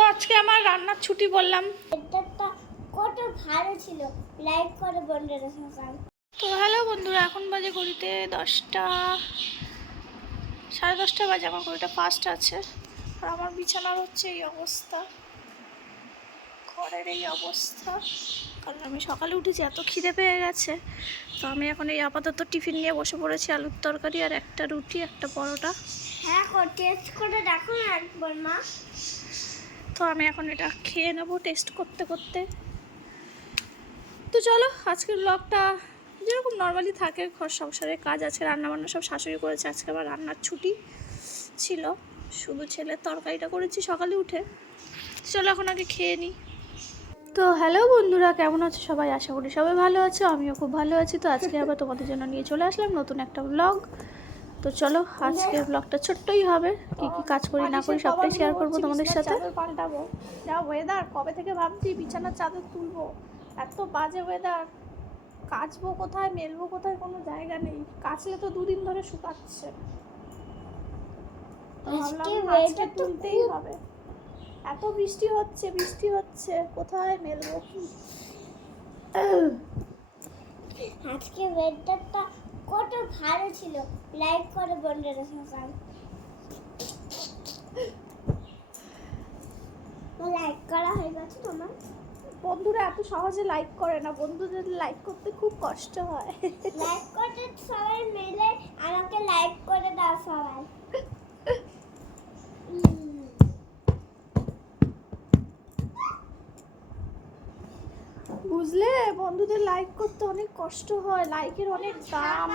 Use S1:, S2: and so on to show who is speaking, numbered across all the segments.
S1: তো আজকে আমার রান্নার ছুটি বললাম।
S2: কত ভালো ছিল। লাইক করে বন্ধুরা
S1: তো হ্যালো বন্ধুরা এখন বাজে ঘড়িতে দশটা সাড়ে দশটা বাজে আমার ঘড়িটা ফার্স্ট আছে। আর আমার বিছানার হচ্ছে এই অবস্থা। ঘরের এই অবস্থা। কারণ আমি সকালে উঠেছি এত খিদে পেয়ে গেছে। তো আমি এখন এই আপাতত টিফিন নিয়ে বসে পড়েছি আলুর তরকারি আর একটা রুটি একটা পরোটা।
S2: হ্যাঁ টেস্ট করে দেখো একবার মা।
S1: তো আমি এখন এটা খেয়ে নেব টেস্ট করতে করতে। তো চলো, আজকের ব্লগটা যেরকম নর্মালি থাকে, ঘর সংসারে কাজ আছে, রান্নাবান্না সব শাশুড়ি করেছে, আজকে আবার রান্নার ছুটি ছিল। শুধু ছেলের তরকারিটা করেছি সকালে উঠে। চলো এখন আগে খেয়ে নিই তো হ্যালো বন্ধুরা, কেমন আছো সবাই? আশা করি সবাই ভালো আছো, আমিও খুব ভালো আছি। তো আজকে আবার তোমাদের জন্য নিয়ে চলে আসলাম নতুন একটা ব্লগ তো চলো আজকের ব্লগটা ছোট্টই হবে। কি কি কাজ করি না করি সবটাই শেয়ার করব তোমাদের সাথে। পাল্টাবো। যা ওয়েদার কবে থেকে ভাবছি বিছানার চাদর তুলবো? এত বাজে ওয়েদার কাচবো কোথায় মেলবো কোথায় কোনো জায়গা নেই। কাচলে তো দুদিন ধরে শুকাচ্ছে।
S2: আজকে
S1: তুলতেই হবে। এত বৃষ্টি হচ্ছে বৃষ্টি হচ্ছে। কোথায় মেলবো
S2: আজকে ওয়েদারটা কত ভালো ছিল। লাইক করে বন্ধুরা সবাই। লাইক করা হয়ে গেছে তোমার।
S1: বন্ধুরা এত সহজে লাইক করে না। বন্ধুদের লাইক করতে খুব কষ্ট হয়।
S2: লাইক করতে সবাই মিলে আমাকে লাইক করে দাও সবাই উম,
S1: বুঝলে বন্ধুদের লাইক করতে অনেক কষ্ট হয় লাইকের অনেক দাম।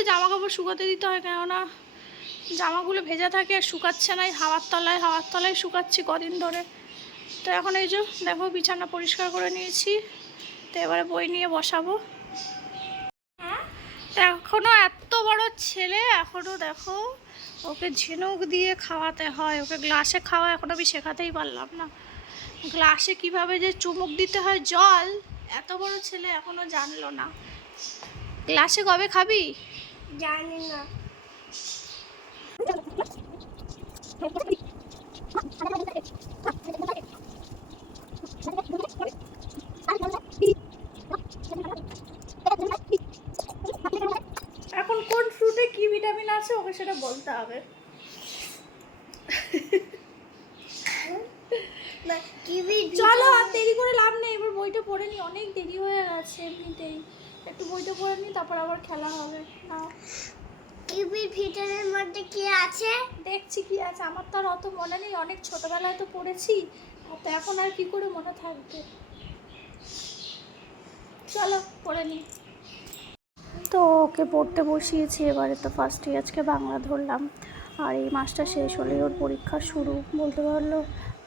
S1: মধ্যে জামা কাপড় শুকাতে দিতে হয় কেননা জামাগুলো ভেজা থাকে আর শুকাচ্ছে না হাওয়ার তলায় হাওয়ার তলায় শুকাচ্ছি কদিন ধরে। তো এখন এই যে দেখো বিছানা পরিষ্কার করে নিয়েছি, তো এবারে বই নিয়ে বসাবো। তো এখনও এত বড় ছেলে, এখনও দেখো ওকে ঝিনুক দিয়ে খাওয়াতে হয়, ওকে গ্লাসে খাওয়া এখন আমি শেখাতেই পারলাম না। গ্লাসে কীভাবে যে চুমুক দিতে হয় জল, এত বড় ছেলে এখনও জানলো না। গ্লাসে কবে খাবি?
S2: জানি না
S1: এখন কোন ফ্রুটে কি ভিটামিন আছে ওকে সেটা বলতে হবে। চলো আর দেরি করে লাভ নেই এবার বইটা পড়ে নি অনেক দেরি হয়ে গেছে এমনিতেই। একটু বইটা পড়ে নি তারপর আবার খেলা হবে। নাও।
S2: কিবি ভিতরের মধ্যে কি আছে?
S1: দেখছি কি আছে। আমার তো আর অত মনে নেই অনেক ছোটবেলায় তো পড়েছি। তো এখন আর কি করে মনে থাকবে? চলো পড়ে নি। তো ওকে পড়তে বসিয়েছি এবারে তো ফার্স্টে আজকে বাংলা ধরলাম। আর এই মাসটা শেষ হলেই ওর পরীক্ষা শুরু। বলতে পারল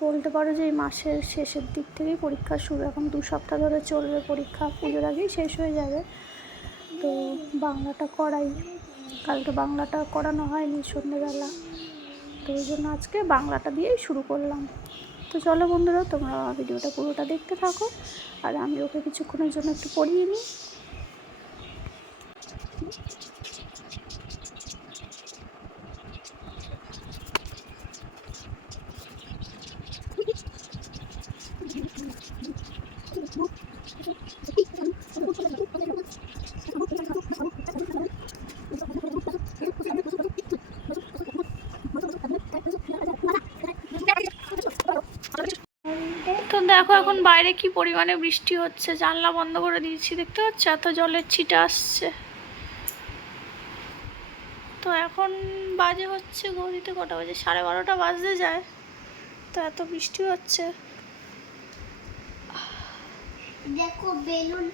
S1: বলতে পারো যে এই মাসের শেষের দিক থেকেই পরীক্ষা শুরু। এখন দু সপ্তাহ ধরে চলবে পরীক্ষা, পুজোর আগেই শেষ হয়ে যাবে। তো বাংলাটা করাই। কালকে বাংলাটা করানো হয়নি সন্ধ্যেবেলা। তো ওই জন্য আজকে বাংলাটা দিয়েই শুরু করলাম। তো চলো বন্ধুরা, তোমরা ভিডিওটা পুরোটা দেখতে থাকো। আর আমি ওকে কিছুক্ষণের জন্য একটু পড়িয়ে নিই। তো দেখো এখন বাইরে কি পরিমাণে বৃষ্টি হচ্ছে? জানলা বন্ধ করে দিয়েছি, দেখতে পাচ্ছ? এত জলের ছিটা আসছে। তো এখন বাজে হচ্ছে ঘড়িতে কটা বাজে? সাড়ে বারোটা বাজতে যায়। তো এত বৃষ্টি হচ্ছে।
S2: দেখো বেলুন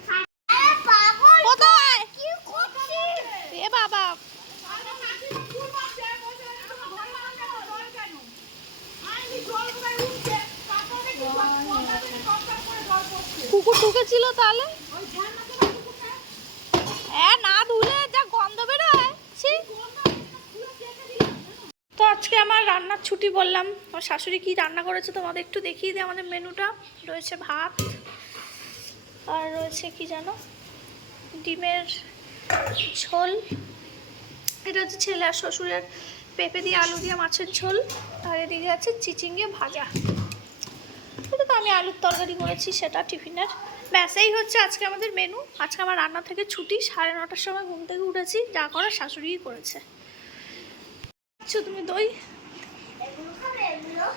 S1: কোথায়? এ বাবা। কুকুর ঢুকেছিল তাহলে? হ্যাঁ না ধুলে যা গন্ধ বেরোয়। তো আজকে আমার রান্নার ছুটি বললাম। আমার শাশুড়ি কি রান্না করেছে তোমাদের একটু দেখিয়ে দিই আমাদের মেনুটা। রয়েছে ভাত। আর রয়েছে কি জানো? ডিমের ঝোল। এটা হচ্ছে ছেলে আর শ্বশুরের পেঁপে দিয়ে আলু দিয়ে মাছের ঝোল। আর এদিকে আছে চিচিঙ্গে ভাজা। এটা তো আমি আলুর তরকারি করেছি, সেটা টিফিনের। ব্যাস হচ্ছে আজকে আমাদের মেনু আজকে আমার রান্না থেকে ছুটি, সাড়ে নটার সময় ঘুম থেকে উঠেছি, যা করার শাশুড়িই করেছে। আচ্ছা তুমি দই?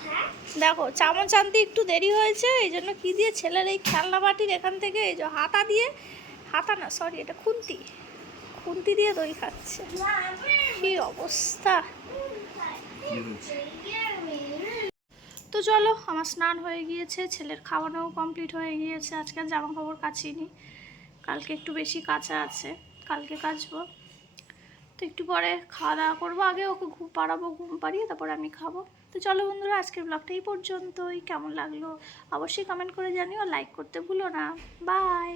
S2: হ্যাঁ
S1: দেখো, চামচ আনতে একটু দেরি হয়েছে, এই জন্য কী দিয়ে ছেলের এই খেলনা বাটির এখান থেকে এই যে হাতা দিয়ে, হাতা না সরি এটা খুন্তি খুন্তি দিয়ে দই খাচ্ছে। কি অবস্থা। তো চলো, আমার স্নান হয়ে গিয়েছে, ছেলের খাওয়ানোও কমপ্লিট হয়ে গিয়েছে, আজকে জামা কাপড় কাচিনি, কালকে একটু বেশি কাচা আছে, কালকে কাচবো। তো একটু পরে খাওয়া দাওয়া করব, আগে ওকে ঘুম পাড়াবো, ঘুম পাড়িয়ে তারপর আমি খাব। তো চলো বন্ধুরা, আজকের ব্লগটা এই পর্যন্তই। কেমন লাগল অবশ্যই কমেন্ট করে জানিও লাইক করতে ভুলো না। বাই